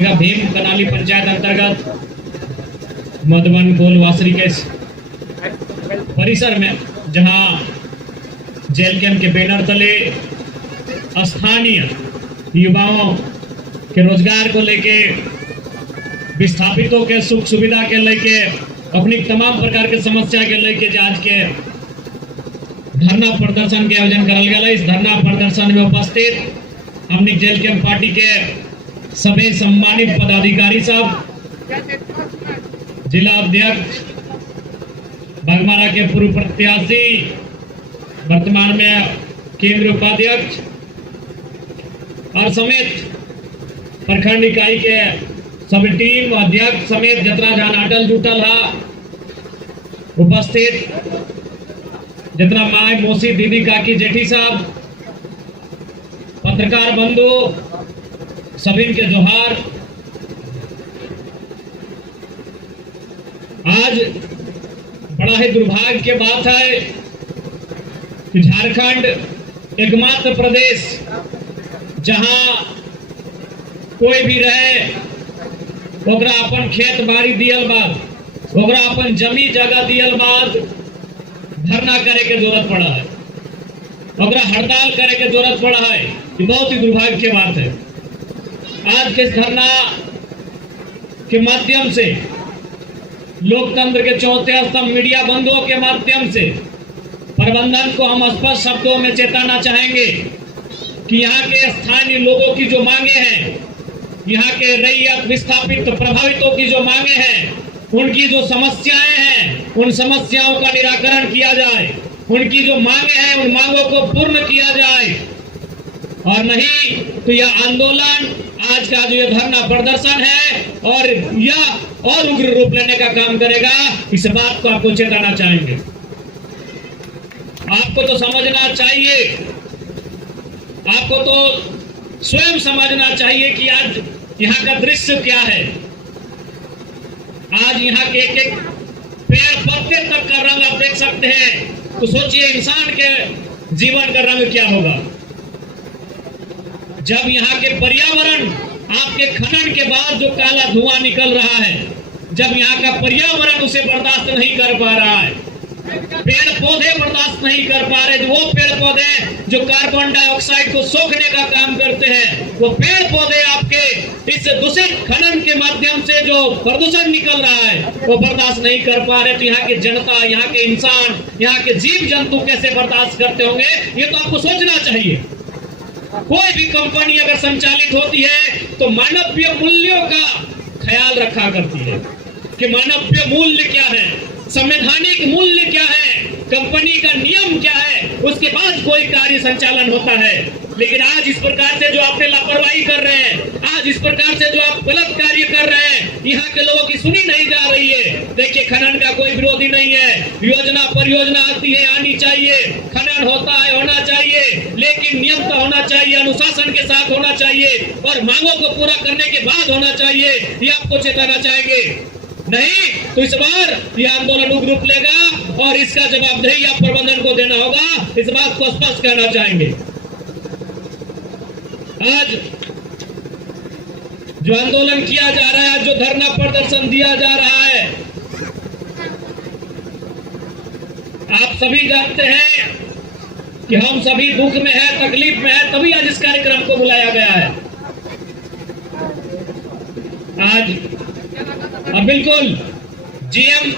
भीम कनाली पंचायत अंतर्गत मधुबन कोलवासरी के परिसर में, जहां जेल कैंप के बैनर तले स्थानीय युवाओं के रोजगार को लेके, विस्थापितों के सुख सुविधा के लेके, अपनी तमाम प्रकार के समस्या के लेके आज के धरना प्रदर्शन के आयोजन करल गया। इस धरना प्रदर्शन में उपस्थित हमने जेल कैंप पार्टी के सभी सम्मानित पदाधिकारी साहब, जिला अध्यक्ष बागमारा के पूर्व प्रत्याशी, वर्तमान में केंद्रीय उपाध्यक्ष और समेत प्रखंड इकाई के सभी टीम अध्यक्ष समेत जितना जान अटल जुटल है उपस्थित, जितना माए मौसी दीदी काकी जेठी साहब, पत्रकार बंधु सभी के जोहार। आज बड़ा ही दुर्भाग्य की बात है कि झारखंड एकमात्र प्रदेश जहां कोई भी रहे ओकरा अपन खेत बाड़ी दियल बाद, ओकरा अपन जमी जगह दियल बाद धरना करे के जरूरत पड़ा है, ओकरा हड़ताल करे के जरूरत पड़ा है। ये बहुत ही दुर्भाग्य की बात है। आज के धरना के माध्यम से लोकतंत्र के चौथे स्तंभ मीडिया बंधुओं के माध्यम से प्रबंधन को हम स्पष्ट शब्दों में चेताना चाहेंगे कि यहाँ के स्थानीय लोगों की जो मांगे हैं, यहाँ के रैयत विस्थापित प्रभावितों की जो मांगे हैं, उनकी जो समस्याएं हैं, उन समस्याओं का निराकरण किया जाए, उनकी जो मांगे हैं उन मांगों को पूर्ण किया जाए, और नहीं तो यह आंदोलन, आज का जो ये धरना प्रदर्शन है और यह और उग्र रूप लेने का काम करेगा। इस बात को आपको चेताना चाहेंगे। आपको तो समझना चाहिए, आपको तो स्वयं समझना चाहिए कि आज यहाँ का दृश्य क्या है। आज यहाँ के एक एक पेड़ पत्ते तक का रंग आप देख सकते हैं, तो सोचिए इंसान के जीवन का रंग क्या होगा। जब यहाँ के पर्यावरण आपके खनन के बाद जो काला धुआं निकल रहा है, जब यहाँ का पर्यावरण उसे बर्दाश्त नहीं कर पा रहा है, पेड़ पौधे बर्दाश्त नहीं कर पा रहे, वो पेड़ पौधे जो कार्बन डाइऑक्साइड को सोखने का काम करते हैं, वो पेड़ पौधे आपके इस दूषित खनन के माध्यम से जो प्रदूषण निकल रहा है वो बर्दाश्त नहीं कर पा रहे। तो यहाँ की जनता, यहाँ के इंसान, यहाँ के जीव जंतु कैसे बर्दाश्त करते होंगे, ये तो आपको सोचना चाहिए। कोई भी कंपनी अगर संचालित होती है तो मानवीय मूल्यों का ख्याल रखा करती है कि मानवीय मूल्य क्या है, संवैधानिक मूल्य क्या है, कंपनी का नियम क्या है, उसके बाद कोई कार्य संचालन होता है। लेकिन आज इस प्रकार से जो आपने लापरवाही कर रहे हैं, आज इस प्रकार से जो आप गलत कार्य कर रहे हैं, यहाँ के लोगों की सुनी नहीं जा रही है। देखिए, खनन का कोई विरोधी नहीं है, योजना परियोजना आती है, आनी चाहिए, खनन होता है, होना चाहिए, लेकिन नियम तो होना चाहिए, अनुशासन के साथ होना चाहिए और मांगों को पूरा करने के बाद होना चाहिए। ये आपको चेताना चाहेंगे। नहीं तो इस बार यह आंदोलन उग्र रूप लेगा और इसका जवाबदेही आप प्रबंधन को देना होगा। इस बात को स्पष्ट कहना चाहेंगे। आज जो आंदोलन किया जा रहा है, जो धरना प्रदर्शन दिया जा रहा है, आप सभी जानते हैं कि हम सभी दुख में है, तकलीफ में है, तभी आज इस कार्यक्रम को बुलाया गया है। आज बिल्कुल जीएम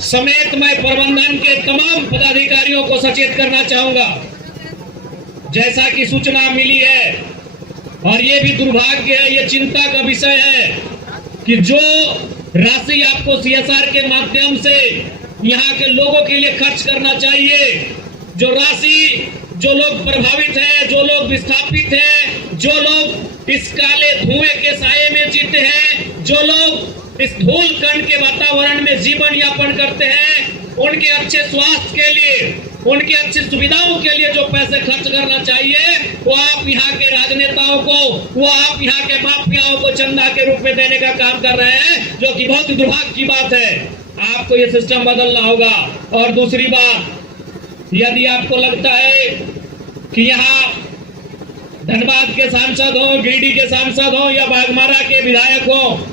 समेत मैं प्रबंधन के तमाम पदाधिकारियों को सचेत करना चाहूंगा। जैसा कि सूचना मिली है और ये भी दुर्भाग्य है, ये चिंता का विषय है कि जो राशि आपको सीएसआर के माध्यम से यहाँ के लोगों के लिए खर्च करना चाहिए, जो राशि जो लोग प्रभावित हैं, जो लोग विस्थापित हैं, जो लोग इस काले धुएं के साये में जीते हैं, जो लोग इस धूल कण के वातावरण में जीवन यापन करते हैं, उनके अच्छे स्वास्थ्य के लिए, उनके अच्छी सुविधाओं के लिए जो पैसे खर्च करना चाहिए, वो आप यहाँ के राजनेताओं को, वो आप यहाँ के माफियाओं को चंदा के रूप में देने का काम कर रहे हैं, जो कि बहुत दुर्भाग्य की बात है। आपको ये सिस्टम बदलना होगा। और दूसरी बात, यदि आपको लगता है कि यहाँ धनबाद के सांसद हो, गिरिडीह के सांसद हो या बाघमारा के विधायक हो,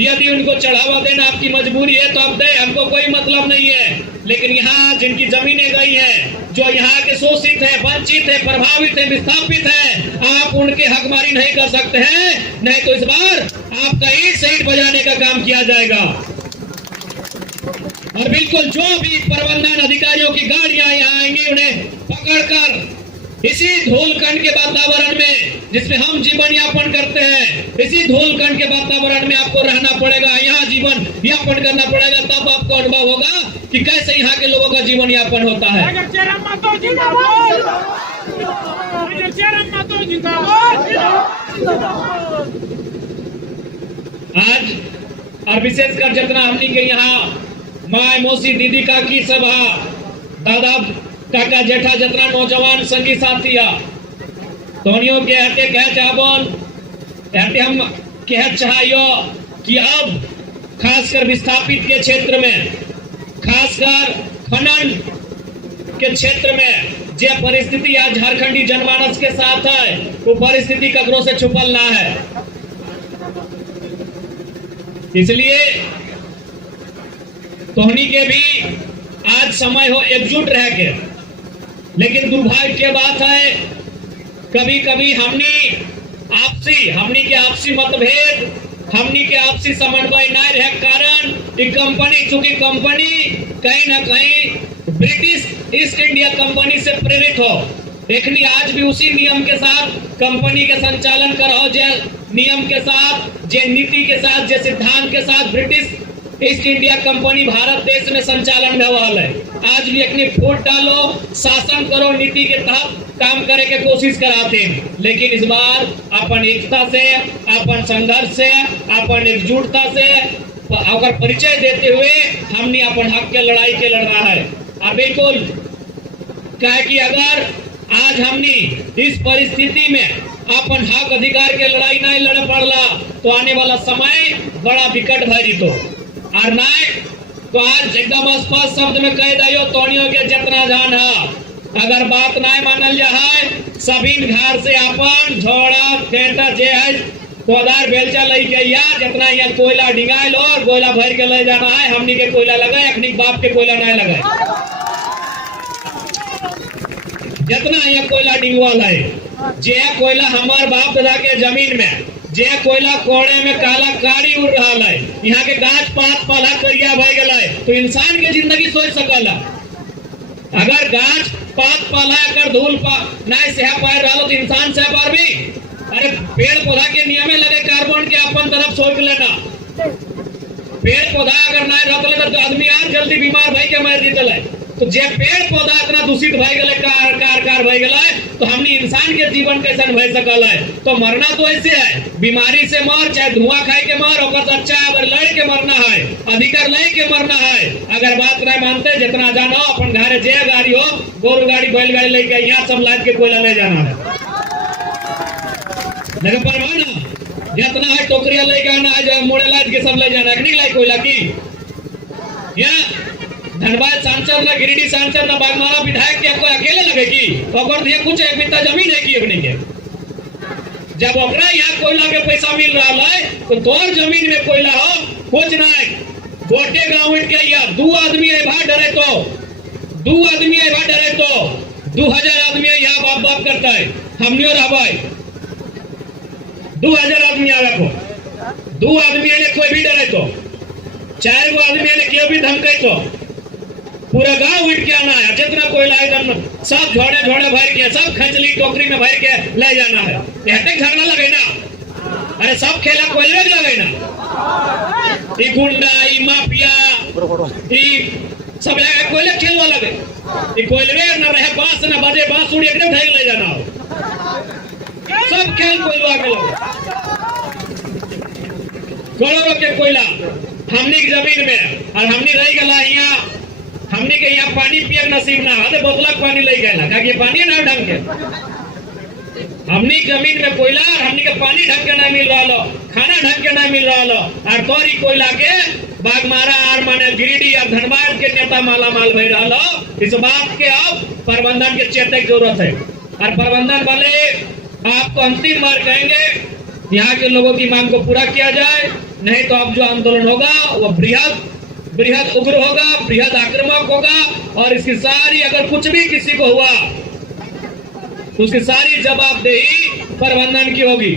यदि उनको चढ़ावा देना आपकी मजबूरी है तो आप दे, हमको कोई मतलब नहीं है। लेकिन यहाँ जिनकी जमीनें गई हैं, जो यहाँ के शोषित है, वंचित है, प्रभावित है, विस्थापित है, आप उनके हकमारी नहीं कर सकते हैं। नहीं तो इस बार आपका ईंट से ईंट बजाने का काम किया जाएगा। और बिल्कुल जो भी प्रबंधन अधिकारियों की गाड़ियां यहाँ आएंगी, उन्हें पकड़कर इसी धूलकण के वातावरण में, जिसमें हम जीवन यापन करते हैं, इसी धूलकण के वातावरण में आपको रहना पड़ेगा, यहाँ जीवन यापन करना पड़ेगा। तब आपको अनुभव होगा कि कैसे यहाँ के लोगों का जीवन यापन होता है। आज और विशेषकर जितना हमनी के यहाँ माय मौसी दीदी काकी सभा, दादा काका जेठा जितना नौजवान संगी साथिया तोनियों के हटे कह चाबन हटे हम कह चाहियो कि अब खासकर विस्थापित के क्षेत्र में, खासकर खनन के क्षेत्र में जो परिस्थिति आज झारखंडी जनमानस के साथ है, वो परिस्थिति ककरों से छुपल ना है। इसलिए तोहनी के भी आज समय हो एकजुट रह के। लेकिन दुर्भाग्य की बात है, कभी कभी हमनी के आपसी मतभेद, हमनी के आपसी समन्वय न रहे कारण कंपनी, चूंकि कंपनी कहीं ना कहीं ब्रिटिश ईस्ट इंडिया कंपनी से प्रेरित हो, देखनी आज भी उसी नियम के साथ कंपनी के संचालन करो, जो नियम के साथ, जो नीति के साथ, जो सिद्धांत के साथ British east India company Bharat देश में संचालन में हुआ है। आज भी एक फूट डालो, शासन करो, नीति के तहत काम करे के कोशिश कराते हैं। लेकिन इस बार अपन एकता से, अपन संघर्ष से, अपन एकजुटता से अगर परिचय देते हुए हमने अपन हक के लड़ाई के लड़ रहा है। और बिल्कुल क्या है कि अगर आज हमने इस परिस्थिति में अपन हक अधिकार के लड़ाई नहीं लड़ पड़ला तो आने वाला समय बड़ा विकट भरी तो और नहीं तो आज एकदम स्पष्ट शब्द में कह दियो तोनियों के जितना जान है, अगर बात नहीं मानल जाए सभी घर से अपन झोड़ा फेंटा जे है कोदार बेलचा लेके या जितना यहाँ कोयला डिंगाइल और कोयला भर के ले जाना है, हमनी के कोयला लगाए, अपनी बाप के कोयला नहीं लगाए। जितना यहाँ कोयला डिंगवाल है, जे कोयला हमार बाप दादा के जमीन में, जे कोयला कोड़े में काला कारी उड़ रहा है, यहाँ के गाछ पात पाला करिया भय गए तो इंसान के जिंदगी सोच सकला। अगर गाछ पात पाला कर धूल नहीं सह पाए रहा तो इंसान सह पार भी। अरे पेड़ पौधा के नियमे लगे कार्बन के अपन तरफ सोच लेना। पेड़ पौधा अगर नहीं रहता तो आदमी आज जल्दी बीमार भय के मर जीतल है। तो जे पेड़ पौधा इतना दूषित भय गए कार भय गए तो हमने इंसान के जीवन कैसे भय सकल है। तो मरना तो ऐसे है, बीमारी से मर, चाहे धुआं खाए के मर, और अच्छा अगर लड़ के मरना है, अधिकार ले के मरना है। अगर बात नहीं मानते जितना जाना अपन घरे जे गाड़ी हो, गोरु गाड़ी बैलगाड़ी लेके यहाँ सब लाद के कोयला ले जाना है। लेकिन परवाना जितना है टोकरिया लेके आना है, मोड़े लाद के सब ले जाना है, नहीं लाई कोयला की। यहाँ धनबाद सांसद ना, गिरिडीह सांसद ना, बागमारा विधायक के आपको अकेले लगेगी और दिए कुछ एक बित्ता जमीन है कि अपने के। जब ओकरा यहाँ कोयला के पैसा मिल रहा है तो तोर जमीन में कोयला हो कुछ ना है। गोटे गाँव के या 2 आदमी है भाग डरे तो 2 आदमी है भाग डरे तो 2000 आदमी यहाँ बाप बाप करता है। हमने और हवाई 2000 आदमी आवे को 2 आदमी है कोई भी डरे तो 4 गो आदमी है क्यों भी धमके तो पूरा गांव उठ के आना है। जितना कोयला है सब झोड़े झोड़े भर के, सब खंचली टोकरी में भर के ले जाना है। झगड़ा लगे ना, अरे सब खेला कोयले लगे ना, ये गुंडा, ये माफिया, ये सब कोयले खेलवा लगे। ये कोयलवे न रहे बांस न बजे बांस उड़ी एकदम ढेर ले जाना हो, सब खेल कोयलवा के लगे। करोड़ों के कोयला हमनी की जमीन में और हमनी रह गला यहाँ, हमने के यहाँ पानी पिए नसीब ना है, बोतला पानी ले गए क्या पानी ना ढंग के। हमनी जमीन में कोयला और हमनी के पानी ढंग के नहीं मिल रहा, खाना ढंग के नहीं मिल रहा और तोरी कोयला के बागमारा और माने गिरिडीह और धनबाद के नेता माला माल भय रहा। इस बात के अब प्रबंधन के चेतक जरूरत है और प्रबंधन वाले आपको अंतिम बार कहेंगे यहाँ के लोगों की मांग को पूरा किया जाए, नहीं तो अब जो आंदोलन होगा वह बृहद उग्र होगा, बृहद आक्रामक होगा और इसकी सारी, अगर कुछ भी किसी को हुआ तो उसकी सारी जवाबदेही प्रबंधन की होगी।